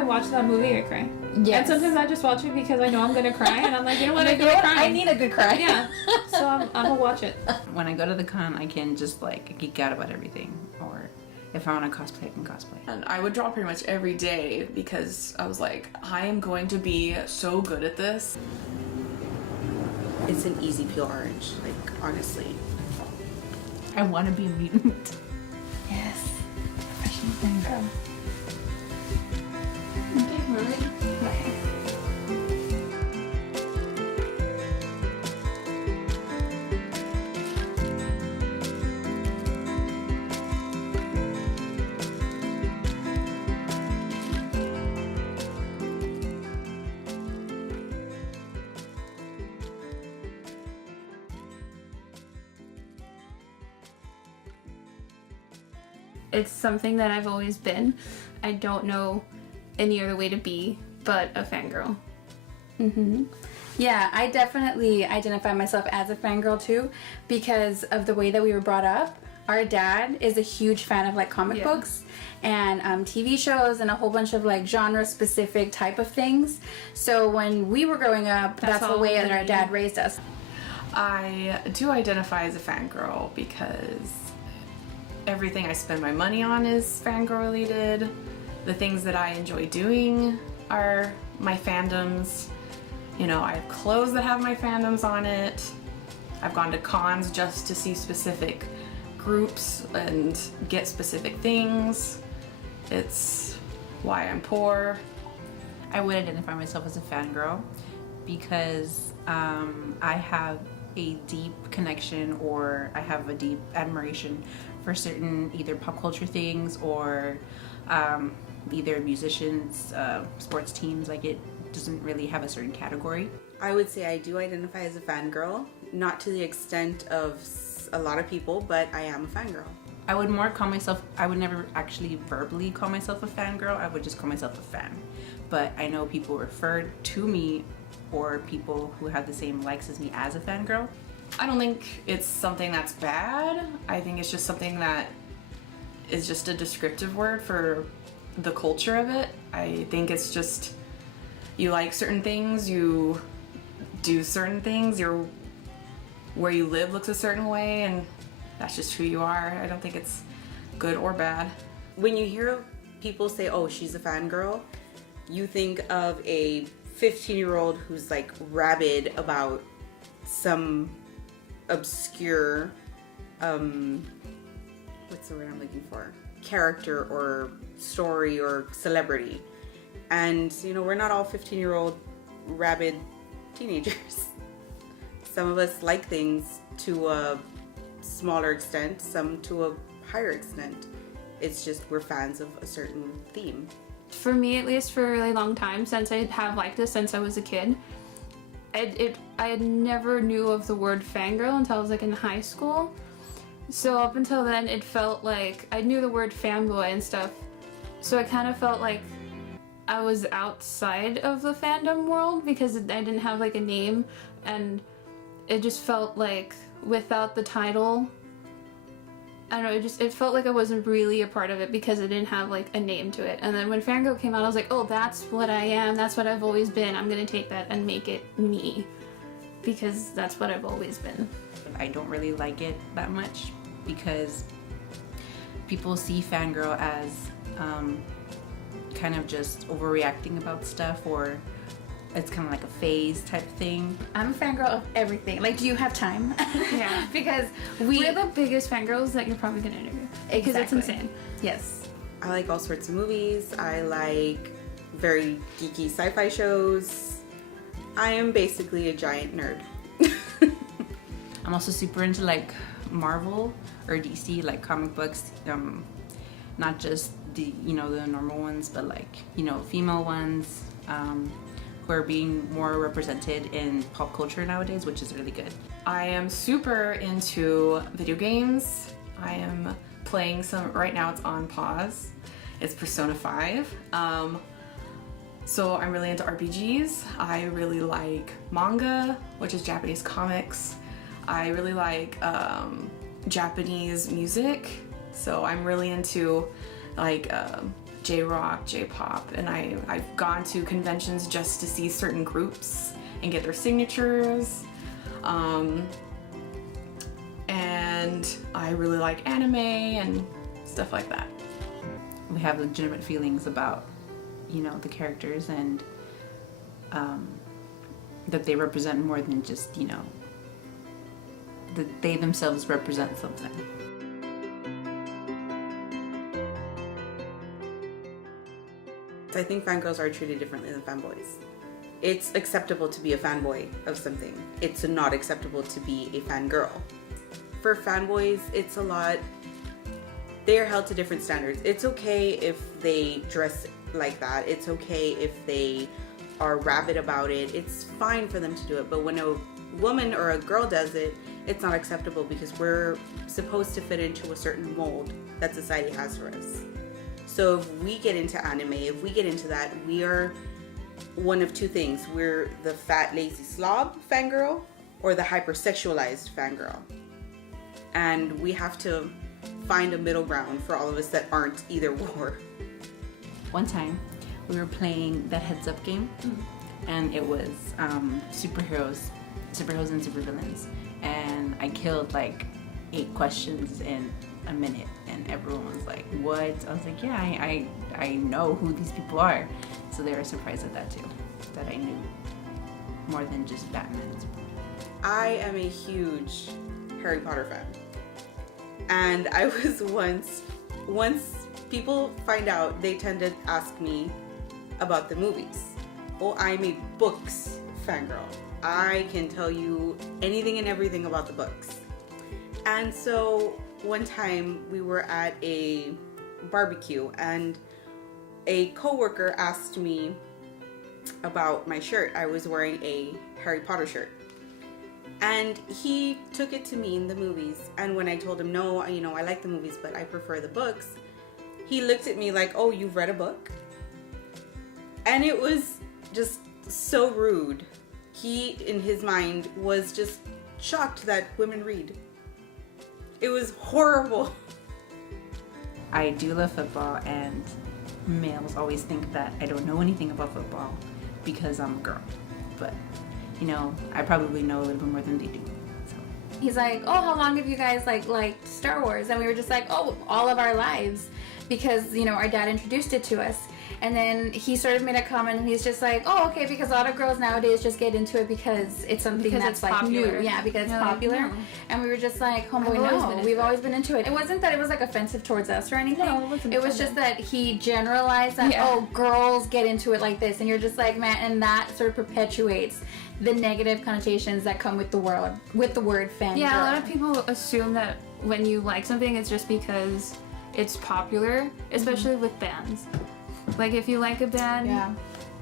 I watch that movie, I cry. Yes. And sometimes I just watch it because I know I'm gonna cry, and I'm like, you know what, I feel crying. I need a good cry. Yeah. So I'm gonna watch it. When I go to the con, I can just like geek out about everything. Or if I want to cosplay, I can cosplay. And I would draw pretty much every day because I was like, I am going to be so good at this. It's an easy peel orange, like, honestly. I want to be a mutant. Yes. Professional fangirl. It's something that I've always been. I don't know any other way to be but a fangirl. Yeah, I definitely identify myself as a fangirl too because of the way that we were brought up. Our dad is a huge fan of like comic books and TV shows and a whole bunch of like genre specific type of things. So when we were growing up, that's the way that our dad raised us. I do identify as a fangirl because everything I spend my money on is fangirl related. The things that I enjoy doing are my fandoms. You know, I have clothes that have my fandoms on it. I've gone to cons just to see specific groups and get specific things. It's why I'm poor. I would identify myself as a fangirl because I have a deep connection or I have a deep admiration for certain either pop culture things or either musicians, sports teams. Like, it doesn't really have a certain category. I would say I do identify as a fangirl, not to the extent of a lot of people, but I am a fangirl. I would more call myself, I would never actually verbally call myself a fangirl, I would just call myself a fan. But I know people refer to me or people who have the same likes as me as a fangirl. I don't think it's something that's bad. I think it's just something that is just a descriptive word for the culture of it. I think it's just, you like certain things, you do certain things, where you live looks a certain way, and that's just who you are. I don't think it's good or bad. When you hear people say, oh, she's a fangirl, you think of a 15-year-old who's like rabid about some obscure, what's the word I'm looking for? Character or story or celebrity. And, you know, we're not all 15-year-old rabid teenagers. Some of us like things to a smaller extent, some to a higher extent. It's just we're fans of a certain theme. For me, at least, for a really long time, since I have liked this since I was a kid, I had never knew of the word fangirl until I was like in high school. So up until then, it felt like I knew the word fanboy and stuff. So I kind of felt like I was outside of the fandom world because I didn't have like a name, and it just felt like without the title, I don't know, it felt like I wasn't really a part of it because it didn't have like a name to it. And then when fangirl came out, I was like, oh, that's what I am, that's what I've always been. I'm gonna take that and make it me because that's what I've always been. I don't really like it that much because people see fangirl as kind of just overreacting about stuff, or it's kind of like a phase type thing. I'm a fangirl of everything. Like, do you have time? Yeah. Because we're the biggest fangirls that you're probably gonna interview. Because it's insane. Yes. I like all sorts of movies. I like very geeky sci-fi shows. I am basically a giant nerd. I'm also super into like Marvel or DC, like comic books, not just the the normal ones, but like female ones who are being more represented in pop culture nowadays, which is really good. I am super into video games. I am playing some right now. It's on pause. It's Persona 5. So I'm really into RPGs. I really like manga, which is Japanese comics. I really like Japanese music. So I'm really into like J-rock, J-pop, and I've gone to conventions just to see certain groups and get their signatures. And I really like anime and stuff like that. We have legitimate feelings about, you know, the characters, and that they represent more than just, you know, that they themselves represent something. I think fangirls are treated differently than fanboys. It's acceptable to be a fanboy of something. It's not acceptable to be a fangirl. For fanboys, it's a lot, they are held to different standards. It's okay if they dress like that. It's okay if they are rabid about it. It's fine for them to do it. But when a woman or a girl does it, it's not acceptable because we're supposed to fit into a certain mold that society has for us. So if we get into anime, if we get into that, we are one of two things. We're the fat, lazy slob fangirl or the hypersexualized fangirl. And we have to find a middle ground for all of us that aren't either or. One time, we were playing the Heads Up game, and it was superheroes and supervillains. And I killed like 8 questions in a minute, and everyone was like, what? I was like, yeah, I know who these people are. So they were surprised at that too, that I knew more than just Batman. I am a huge Harry Potter fan. And I was once people find out, they tend to ask me about the movies. Oh, I'm a books fangirl. I can tell you anything and everything about the books. And so one time we were at a barbecue and a coworker asked me about my shirt. I was wearing a Harry Potter shirt. And he took it to mean the movies. And when I told him, no, you know, I like the movies, but I prefer the books, he looked at me like, oh, you've read a book? And it was just so rude. He, in his mind, was just shocked that women read. It was horrible. I do love football, and males always think that I don't know anything about football because I'm a girl. But, you know, I probably know a little bit more than they do. So. He's like, oh, how long have you guys liked Star Wars? And we were just like, oh, all of our lives, because, you know, our dad introduced it to us. And then he sort of made a comment, and he's just like, oh, okay, because a lot of girls nowadays just get into it because it's something because that's it's like popular. new. Yeah, because it's You're popular. like, no. And we were just like, homeboy, no, we've always been into it. It wasn't that it was like offensive towards us or anything. No, it wasn't. It was just that he generalized that, oh, girls get into it like this. And you're just like, man, and that sort of perpetuates the negative connotations that come with the word fangirl. Yeah, a lot of people assume that when you like something, it's just because it's popular, especially with bands. Like if you like a band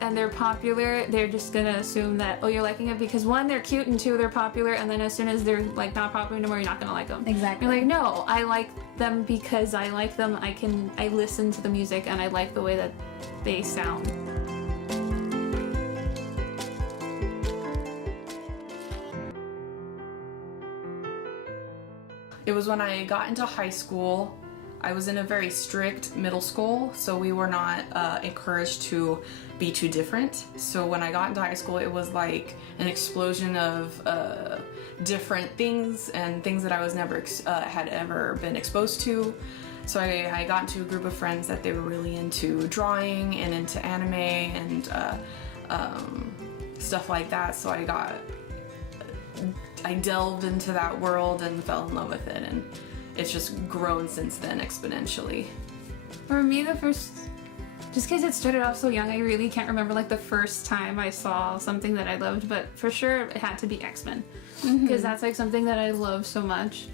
and they're popular, they're just gonna assume that, oh, you're liking it because 1, they're cute, and 2, they're popular, and then as soon as they're like not popular anymore, you're not gonna like them. Exactly. You're like, no, I like them because I like them. I listen to the music and I like the way that they sound. It was when I got into high school. I was in a very strict middle school, so we were not encouraged to be too different. So when I got into high school, it was like an explosion of different things and things that I was never had ever been exposed to. So I got into a group of friends that they were really into drawing and into anime and stuff like that. So I delved into that world and fell in love with it, and it's just grown since then exponentially. For me, just because it started off so young, I really can't remember like the first time I saw something that I loved, but for sure it had to be X-Men, because that's like something that I love so much.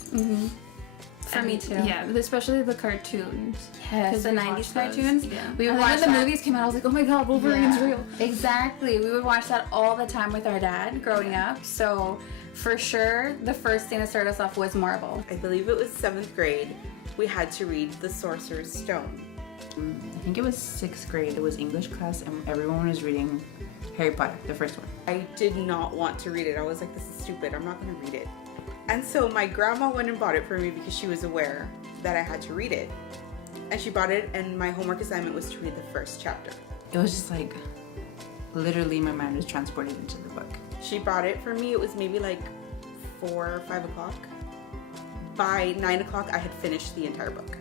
For me too. Yeah, especially the cartoons. Yes, the 90s cartoons. Yeah. We would And watch then when the that. movies came out, I was like, oh my god, Wolverine's real. Exactly. We would watch that all the time with our dad growing up. So for sure, the first thing that started us off was Marvel. I believe it was 7th grade. We had to read The Sorcerer's Stone. I think it was 6th grade. It was English class, and everyone was reading Harry Potter, the first one. I did not want to read it. I was like, this is stupid. I'm not going to read it. And so my grandma went and bought it for me because she was aware that I had to read it. And she bought it, and my homework assignment was to read the first chapter. It was just like, literally my mind was transported into the book. She bought it for me. It was maybe like 4 or 5 o'clock. By 9 o'clock, I had finished the entire book.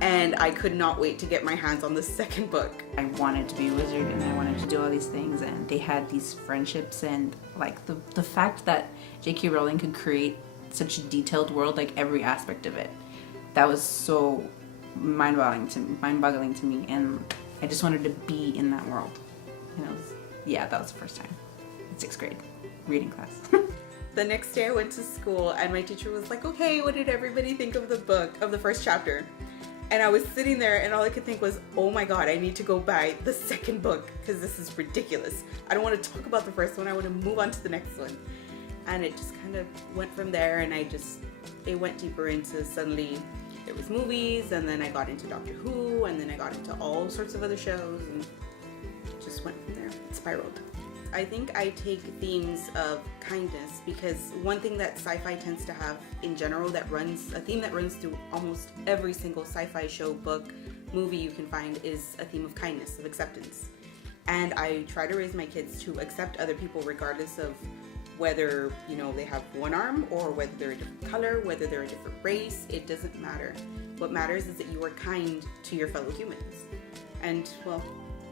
And I could not wait to get my hands on the second book. I wanted to be a wizard and I wanted to do all these things, and they had these friendships, and like the fact that J.K. Rowling could create such a detailed world, like every aspect of it, that was so mind-boggling to me, and I just wanted to be in that world. And it was, yeah, that was the first time in 6th grade reading class. The next day I went to school and my teacher was like, okay, what did everybody think of the book, of the first chapter? And I was sitting there and all I could think was, oh my god, I need to go buy the second book because this is ridiculous. I don't want to talk about the first one, I want to move on to the next one. And it just kind of went from there, and it went deeper into, suddenly there was movies, and then I got into Doctor Who, and then I got into all sorts of other shows, and it just went from there. It spiraled. I think I take themes of kindness because one thing that sci-fi tends to have in general, a theme that runs through almost every single sci-fi show, book, movie you can find, is a theme of kindness, of acceptance. And I try to raise my kids to accept other people regardless of whether, they have one arm or whether they're a different color, whether they're a different race. It doesn't matter. What matters is that you are kind to your fellow humans. And, well,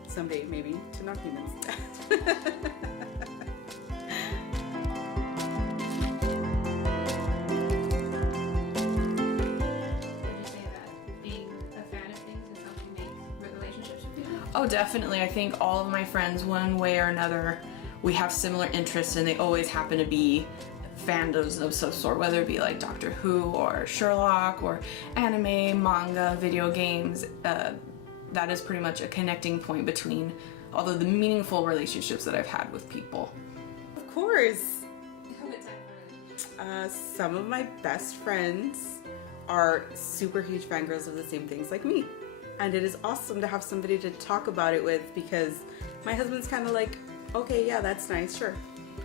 someday maybe to non-humans. Would you say that being a fan of things is helping make relationships with people? Oh, definitely. I think all of my friends, one way or another, we have similar interests, and they always happen to be fandoms of some sort, whether it be like Doctor Who or Sherlock or anime, manga, video games. That is pretty much a connecting point between all of the meaningful relationships that I've had with people. Of course. Some of my best friends are super huge fangirls of the same things like me. And it is awesome to have somebody to talk about it with, because my husband's kind of like, okay, yeah, that's nice, sure.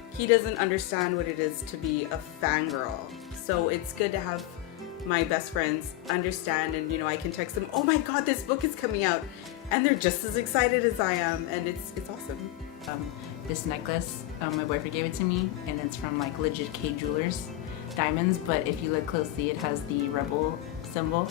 He doesn't understand what it is to be a fangirl. So it's good to have my best friends understand, and I can text them, oh my god, this book is coming out, and they're just as excited as I am, and it's awesome. This necklace, my boyfriend gave it to me, and it's from like legit K Jewelers diamonds, but if you look closely it has the rebel symbol.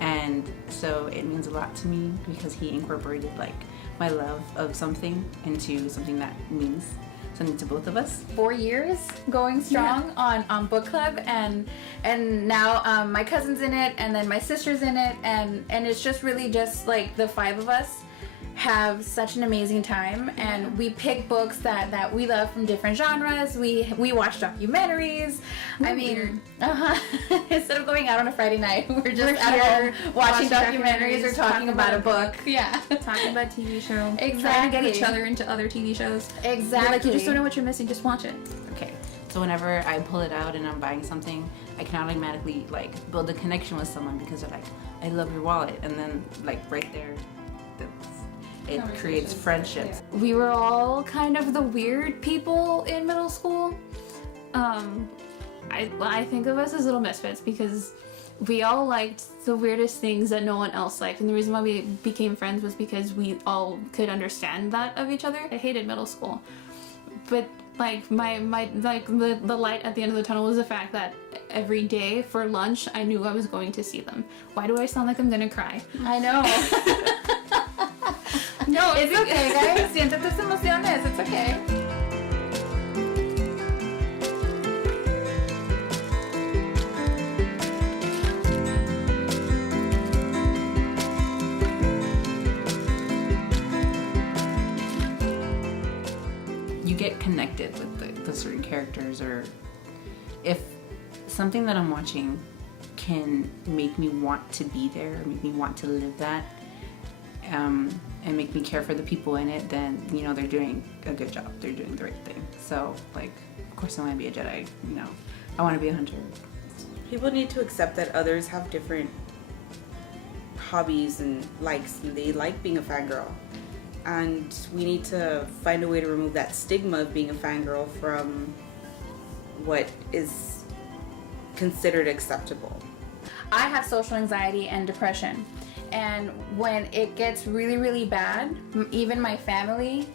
And so it means a lot to me because he incorporated like my love of something into something that means something to both of us. 4 years going strong on book club, and now my cousin's in it, and then my sister's in it, and it's just really just like the 5 of us have such an amazing time, and we pick books that we love from different genres. We watch documentaries. Instead of going out on a Friday night, we're just out here watching documentaries or talking about a book. Yeah. Talking about TV show. Exactly. Trying to get each other into other TV shows. Exactly. Like, you just don't know what you're missing, just watch it. Okay, so whenever I pull it out and I'm buying something, I can automatically like build a connection with someone because they're like, I love your wallet, and then like right there, it creates friendships. We were all kind of the weird people in middle school. I think of us as little misfits because we all liked the weirdest things that no one else liked, and the reason why we became friends was because we all could understand that of each other. I hated middle school, but like the light at the end of the tunnel was the fact that every day for lunch I knew I was going to see them. Why do I sound like I'm gonna cry? I know. No, it's okay, guys. Siente tus emociones. It's okay. You get connected with the certain characters, or if something that I'm watching can make me want to be there, make me want to live that, and make me care for the people in it, then they're doing a good job. They're doing the right thing. So like, of course I want to be a Jedi. I want to be a hunter. People need to accept that others have different hobbies and likes, and they like being a fangirl. And we need to find a way to remove that stigma of being a fangirl from what is considered acceptable. I have social anxiety and depression. And when it gets really, really bad, even my family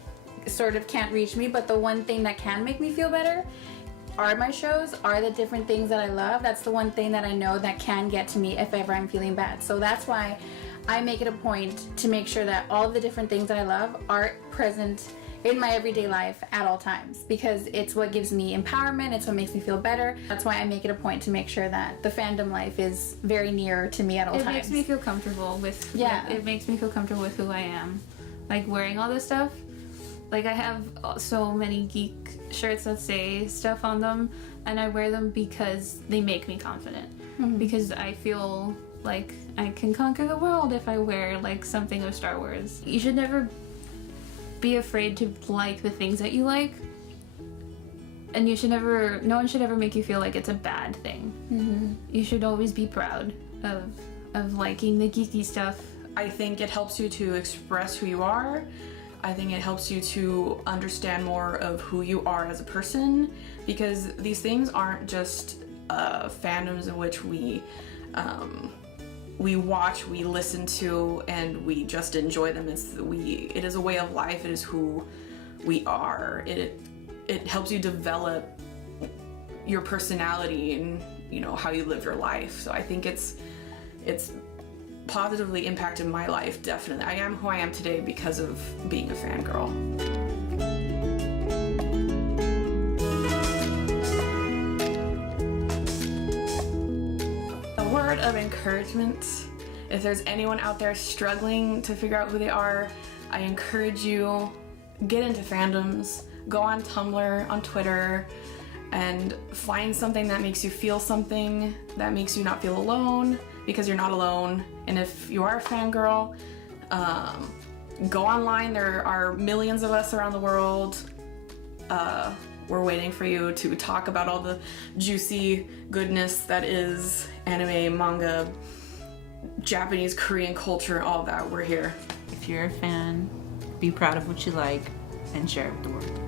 sort of can't reach me, but the one thing that can make me feel better are my shows, are the different things that I love. That's the one thing that I know that can get to me if ever I'm feeling bad. So that's why I make it a point to make sure that all of the different things that I love are present in my everyday life at all times, because it's what gives me empowerment, it's what makes me feel better. That's why I make it a point to make sure that the fandom life is very near to me at all times. It makes me feel comfortable with, Yeah. it makes me feel comfortable with who I am. Like wearing all this stuff, like I have so many geek shirts that say stuff on them, and I wear them because they make me confident. Because I feel like I can conquer the world if I wear like something of Star Wars. You should never be afraid to like the things that you like, and no one should ever make you feel like it's a bad thing. You should always be proud of liking the geeky stuff. I think it helps you to express who you are. I think it helps you to understand more of who you are as a person, because these things aren't just fandoms in which we watch, we listen to, and we just enjoy them. It is a way of life. It is who we are. It helps you develop your personality and, you know, how you live your life. So I think it's positively impacted my life, definitely. I am who I am today because of being a fangirl. A word of encouragement. If there's anyone out there struggling to figure out who they are, I encourage you, get into fandoms, go on Tumblr, on Twitter, and find something that makes you feel something, that makes you not feel alone, because you're not alone. And if you are a fangirl, go online. There are millions of us around the world. We're waiting for you to talk about all the juicy goodness that is anime, manga, Japanese, Korean culture, all of that. We're here. If you're a fan, be proud of what you like and share it with the world.